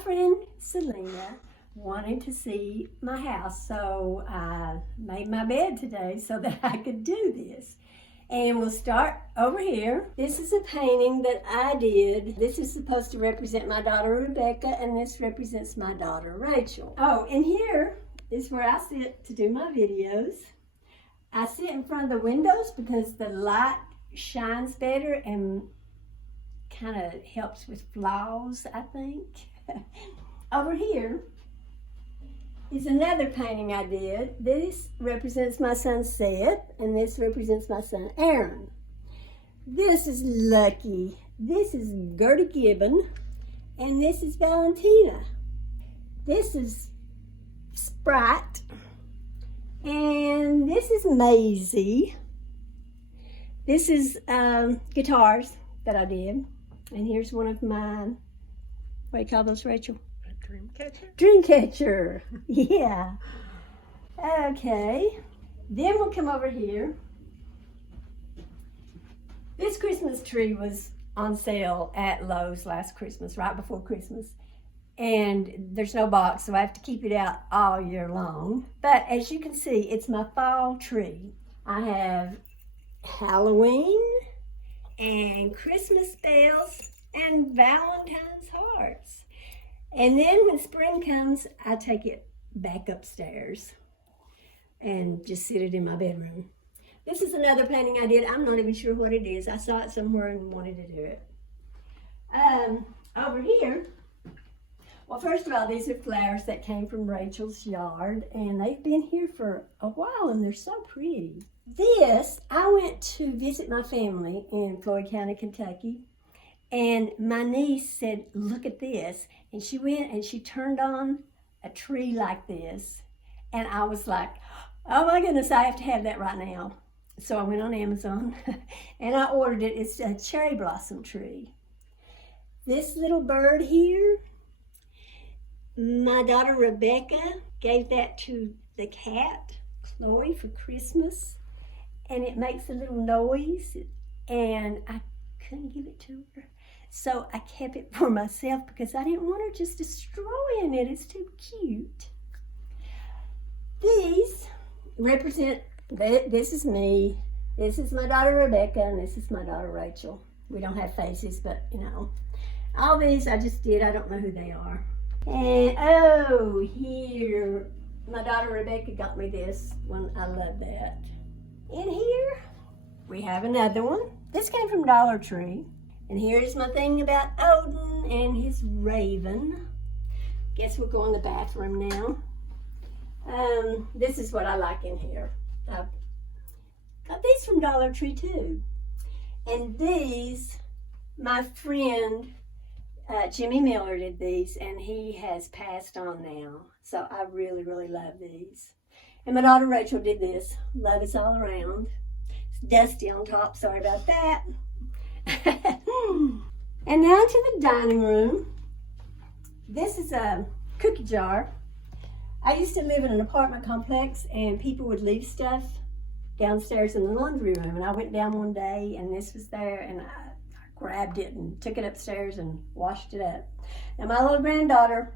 friend Selena wanted to see my house, so I made my bed today so that I could do this. And we'll start over here. This is a painting that I did. This is supposed to represent my daughter Rebecca, and this represents my daughter Rachel. Oh, and here is where I sit to do my videos. I sit in front of the windows because the light shines better and kind of helps with flaws, I think. Over here is another painting I did. This represents my son Seth, and this represents my son Aaron. This is Lucky. This is Gertie Gibbon, and this is Valentina. This is Sprite, and this is Maisie. This is guitars that I did, and here's one of mine. What do you call those, Rachel? Dreamcatcher? Dreamcatcher, yeah. Okay, then we'll come over here. This Christmas tree was on sale at Lowe's last Christmas, right before Christmas. And there's no box, so I have to keep it out all year long. But as you can see, it's my fall tree. I have Halloween and Christmas bells and Valentine's hearts. And then when spring comes, I take it back upstairs and just sit it in my bedroom. This is another painting I did. I'm not even sure what it is. I saw it somewhere and wanted to do it. Over here, well, first of all, these are flowers that came from Rachel's yard, and they've been here for a while, and they're so pretty. This, I went to visit my family in Floyd County, Kentucky, and my niece said, look at this. And she went and she turned on a tree like this. And I was like, oh my goodness, I have to have that right now. So I went on Amazon and I ordered it. It's a cherry blossom tree. This little bird here, my daughter Rebecca gave that to the cat, Chloe, for Christmas. And it makes a little noise. And I couldn't give it to her. So I kept it for myself because I didn't want her just destroying it. It's too cute. These represent, this is me, this is my daughter Rebecca, and this is my daughter Rachel. We don't have faces, but you know. All these I just did, I don't know who they are. And oh, here, my daughter Rebecca got me this one. I love that. In here, we have another one. This came from Dollar Tree. And here's my thing about Odin and his raven. Guess we'll go in the bathroom now. This is what I like in here. I got these from Dollar Tree too. And these, my friend Jimmy Miller did these, and he has passed on now. So I really, really love these. And my daughter Rachel did this. Love is all around. It's dusty on top, sorry about that. And now to the dining room. This is a cookie jar. I used to live in an apartment complex, and people would leave stuff downstairs in the laundry room. And I went down one day, and this was there, and I grabbed it and took it upstairs and washed it up. Now my little granddaughter,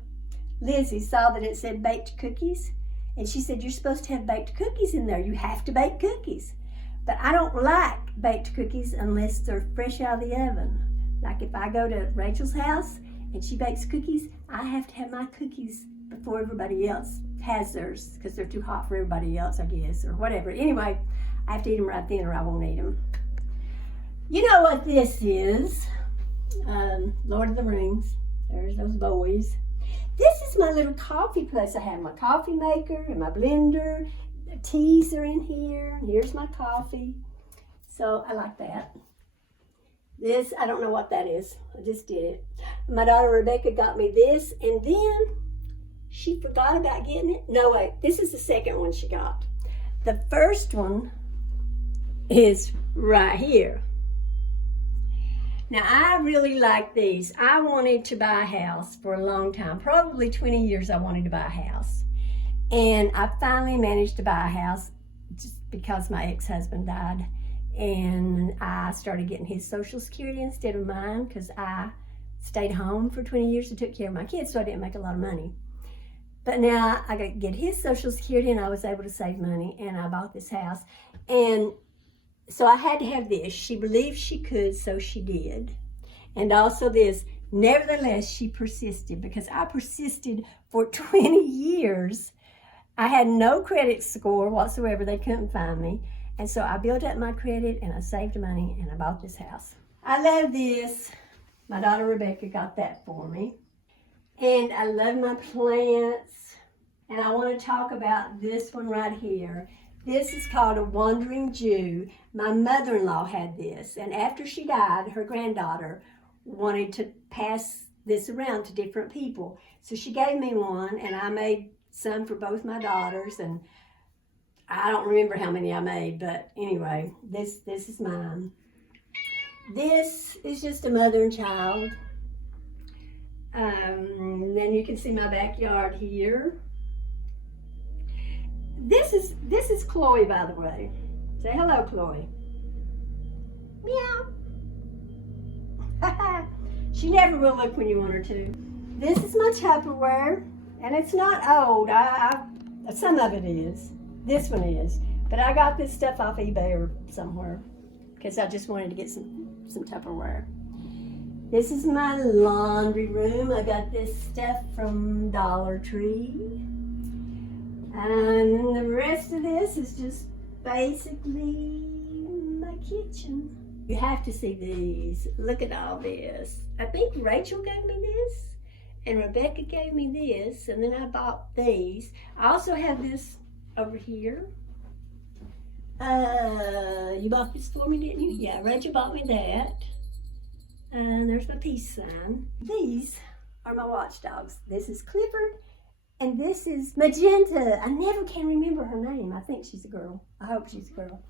Lizzie, saw that it said baked cookies, and she said, you're supposed to have baked cookies in there. You have to bake cookies. But I don't like baked cookies unless they're fresh out of the oven. Like if I go to Rachel's house and she bakes cookies, I have to have my cookies before everybody else has theirs because they're too hot for everybody else, I guess, or whatever. Anyway, I have to eat them right then or I won't eat them. You know what this is? Lord of the Rings. There's those boys. This is my little coffee place. I have my coffee maker and my blender. The teas are in here. Here's my coffee. So I like that. This, I don't know what that is. I just did it. My daughter Rebecca got me this, and then she forgot about getting it. No, wait, this is the second one she got. The first one is right here. Now, I really like these. I wanted to buy a house for a long time. Probably 20 years I wanted to buy a house. And I finally managed to buy a house just because my ex-husband died. And I started getting his Social Security instead of mine because I stayed home for 20 years and took care of my kids, so I didn't make a lot of money. But now I got to get his Social Security, and I was able to save money, and I bought this house. And so I had to have this. She believed she could, so she did. And also this, nevertheless, she persisted, because I persisted for 20 years. I had no credit score whatsoever. They couldn't find me. And so I built up my credit, and I saved money, and I bought this house. I love this. My daughter Rebecca got that for me. And I love my plants. And I want to talk about this one right here. This is called a wandering Jew. My mother-in-law had this. And after she died, her granddaughter wanted to pass this around to different people. So she gave me one, and I made some for both my daughters. And I don't remember how many I made, but anyway, this is mine. This is just a mother and child. Then you can see my backyard here. This is Chloe, by the way. Say hello, Chloe. Meow. She never will look when you want her to. This is my Tupperware, and it's not old. Some of it is. This one is. But I got this stuff off eBay or somewhere because I just wanted to get some Tupperware. This is my laundry room. I got this stuff from Dollar Tree. And the rest of this is just basically my kitchen. You have to see these. Look at all this. I think Rachel gave me this, and Rebecca gave me this, and then I bought these. I also have this over here. You bought this for me, didn't you? Yeah, Rachel bought me that. And there's my peace sign. These are my watchdogs. This is Clifford, and this is Magenta. I never can remember her name. I think she's a girl. I hope she's a girl.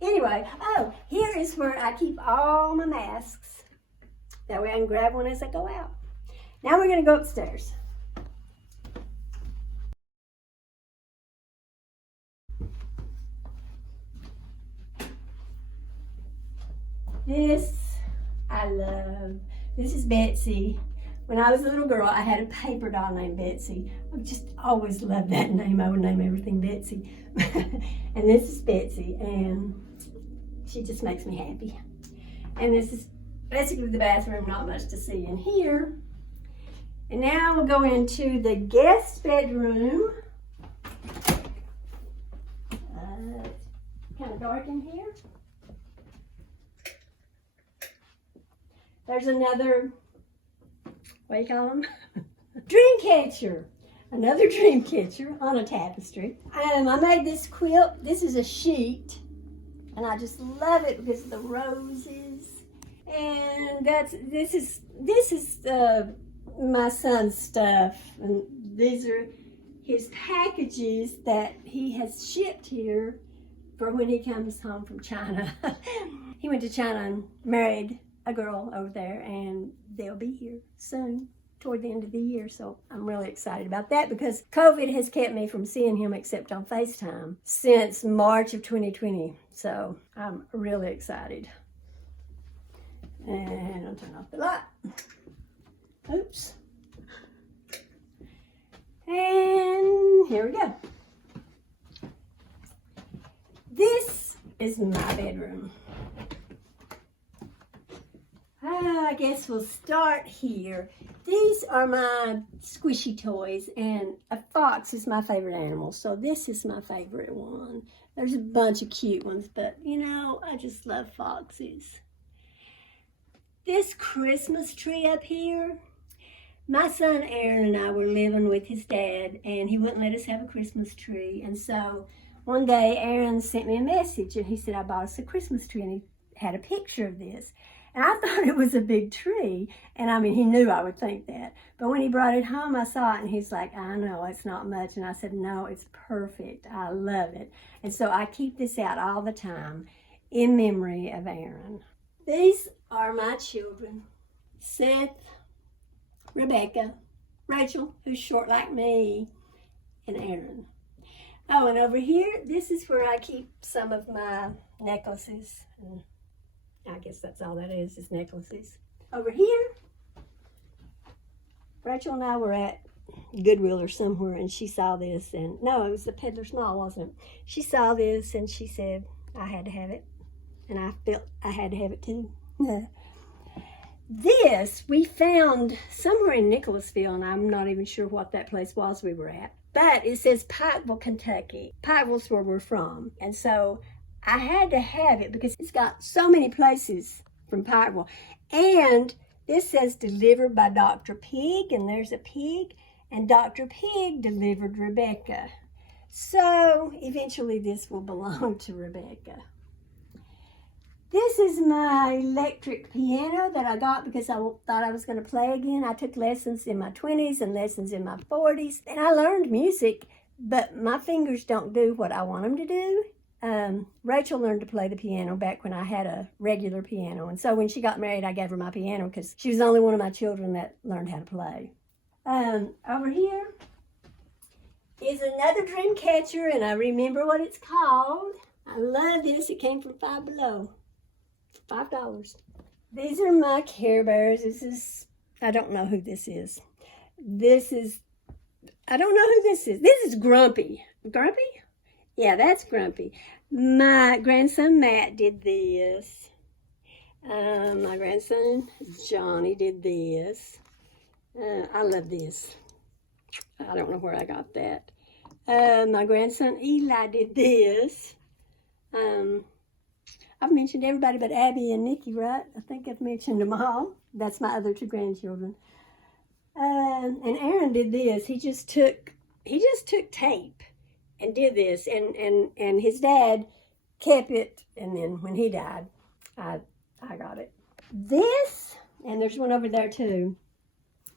Anyway, oh, here is where I keep all my masks. That way I can grab one as I go out. Now we're going to go upstairs. This I love. This is Betsy. When I was a little girl, I had a paper doll named Betsy. I just always loved that name. I would name everything Betsy. And this is Betsy, and she just makes me happy. And this is basically the bathroom, not much to see in here. And now we'll go into the guest bedroom. Kind of dark in here. There's another, what do you call them? Dream catcher. Another dream catcher on a tapestry. I made this quilt. This is a sheet, and I just love it because of the roses. And this is my son's stuff, and these are his packages that he has shipped here for when he comes home from China. He went to China and married a girl over there, and they'll be here soon toward the end of the year. So I'm really excited about that because COVID has kept me from seeing him except on FaceTime since March of 2020. So I'm really excited. And I'll turn off the light. Oops. And here we go. This is my bedroom. I guess we'll start here. These are my squishy toys, and a fox is my favorite animal, so this is my favorite one. There's a bunch of cute ones, but you know, I just love foxes. This Christmas tree up here, my son Aaron and I were living with his dad, and he wouldn't let us have a Christmas tree, and so one day Aaron sent me a message, and he said, I bought us a Christmas tree, and he had a picture of this. And I thought it was a big tree. And I mean, he knew I would think that. But when he brought it home, I saw it, and he's like, I know, it's not much. And I said, no, it's perfect. I love it. And so I keep this out all the time in memory of Aaron. These are my children. Seth, Rebecca, Rachel, who's short like me, and Aaron. Oh, and over here, this is where I keep some of my necklaces. I guess that's all that is necklaces. Over here, Rachel and I were at Goodwill or somewhere, and she saw this, and no, it was the Peddler's Mall, wasn't it? She saw this, and she said I had to have it, and I felt I had to have it too. This we found somewhere in Nicholasville, and I'm not even sure what that place was we were at, but it says Pikeville, Kentucky. Pikeville's where we're from, and so I had to have it because it's got so many places from Pikeville, and this says delivered by Dr. Pig, and there's a pig, and Dr. Pig delivered Rebecca. So eventually this will belong to Rebecca. This is my electric piano that I got because I thought I was going to play again. I took lessons in my 20s and lessons in my 40s, and I learned music, but my fingers don't do what I want them to do. Rachel learned to play the piano back when I had a regular piano, and so when she got married, I gave her my piano because she was the only one of my children that learned how to play. Over here is another dream catcher, and I remember what it's called. I love this. It came from Five Below. $5. These are my Care Bears. This is, I don't know who this is. I don't know who this is. This is Grumpy. Grumpy? Yeah, that's Grumpy. My grandson Matt did this. My grandson Johnny did this. I love this. I don't know where I got that. My grandson Eli did this. I've mentioned everybody but Abby and Nikki, right? I think I've mentioned them all. That's my other two grandchildren. And Aaron did this. He just took tape and did this, and his dad kept it, and then when he died, I got it. This, and there's one over there too,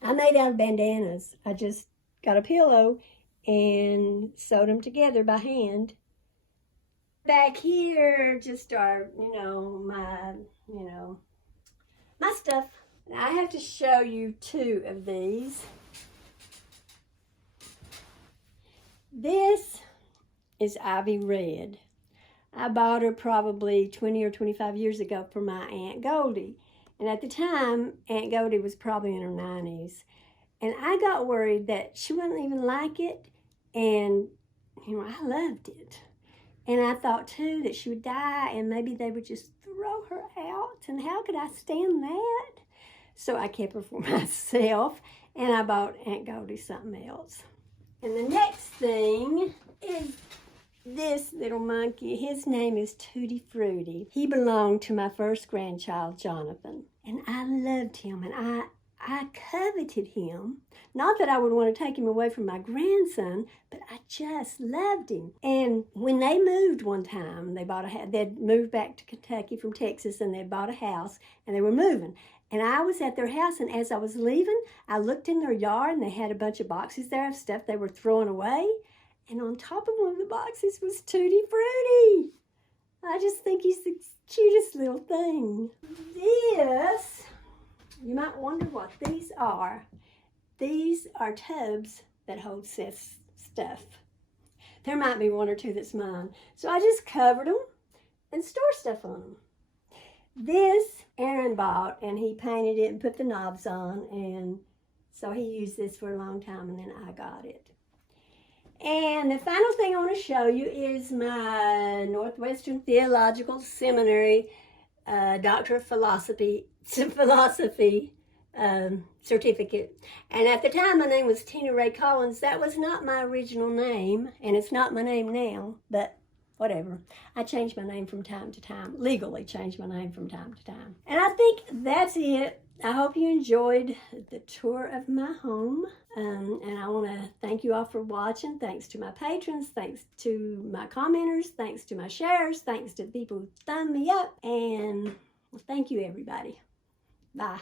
I made out of bandanas. I just got a pillow and sewed them together by hand. Back here just are, my stuff. I have to show you two of these. This is Ivy Red. I bought her probably 20 or 25 years ago for my Aunt Goldie. And at the time, Aunt Goldie was probably in her 90s. And I got worried that she wouldn't even like it. And, I loved it. And I thought, too, that she would die and maybe they would just throw her out. And how could I stand that? So I kept her for myself. And I bought Aunt Goldie something else. And the next thing is this little monkey. His name is Tutti Frutti. He belonged to my first grandchild, Jonathan. And I loved him, and I coveted him. Not that I would want to take him away from my grandson, but I just loved him. And when they moved one time, they'd moved back to Kentucky from Texas, and they bought a house, and they were moving. And I was at their house, and as I was leaving, I looked in their yard, and they had a bunch of boxes there of stuff they were throwing away. And on top of one of the boxes was Tutti Frutti. I just think he's the cutest little thing. This, you might wonder what these are. These are tubs that hold Seth's stuff. There might be one or two that's mine. So I just covered them and store stuff on them. This Aaron bought, and he painted it and put the knobs on, and so he used this for a long time, and then I got it. And the final thing I want to show you is my Northwestern Theological Seminary Doctor of Philosophy certificate. And at the time, my name was Tina Ray Collins. That was not my original name, and it's not my name now, but whatever. I change my name from time to time, legally change my name from time to time. And I think that's it. I hope you enjoyed the tour of my home. And I want to thank you all for watching. Thanks to my patrons. Thanks to my commenters. Thanks to my sharers. Thanks to the people who thumb me up. And well, thank you, everybody. Bye.